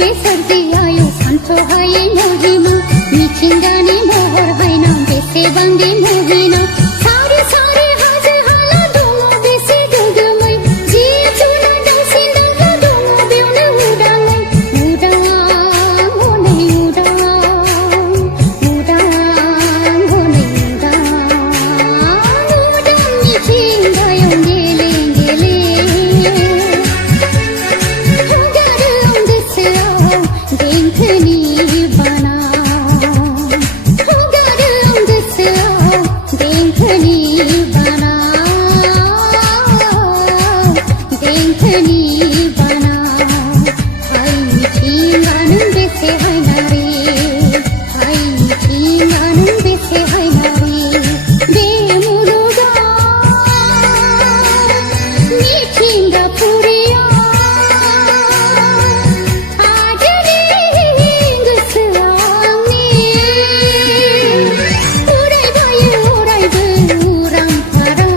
बे सोरजियायो सानथ'हायै महिमा मिथिंगानि महर हायना बेसेबांदि मुहिना सारि सारि हाजो हाला दङ बेसे गोग्गोमै जिब जुनार दाउसिन दाउला दङ बेयावनो उदाङै उदां हनै उदां उदां हनै उदां उदां मिथिंगायाव गेले गेले हगारो आं गोसोआव देंखोनि बाना हगारो आं गोसोआव देंखोनि बाना देंखोनि बाना हाय मिथिंगा नों बेसे हायनारि हाय मिथिंगा नों बेसे हायनारि बे मुलुगाव मिथिंगा परिया थाजोबो गोसोआव आंनि उरायबायो अरायबो उरां फारां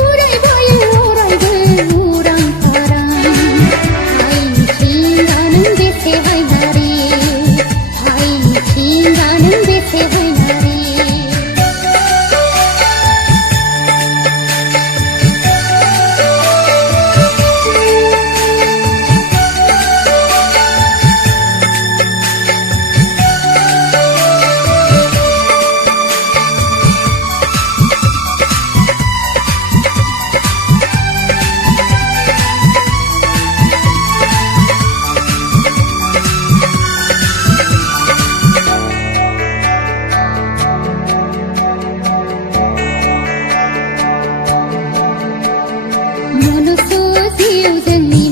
उरायबायो अरायबो उरां फारां हाय मिथिंगा नों बेसे हायनारि हाय मिथिंगा नों बेसे हायनारि मुलुग ससेयाव जोंनि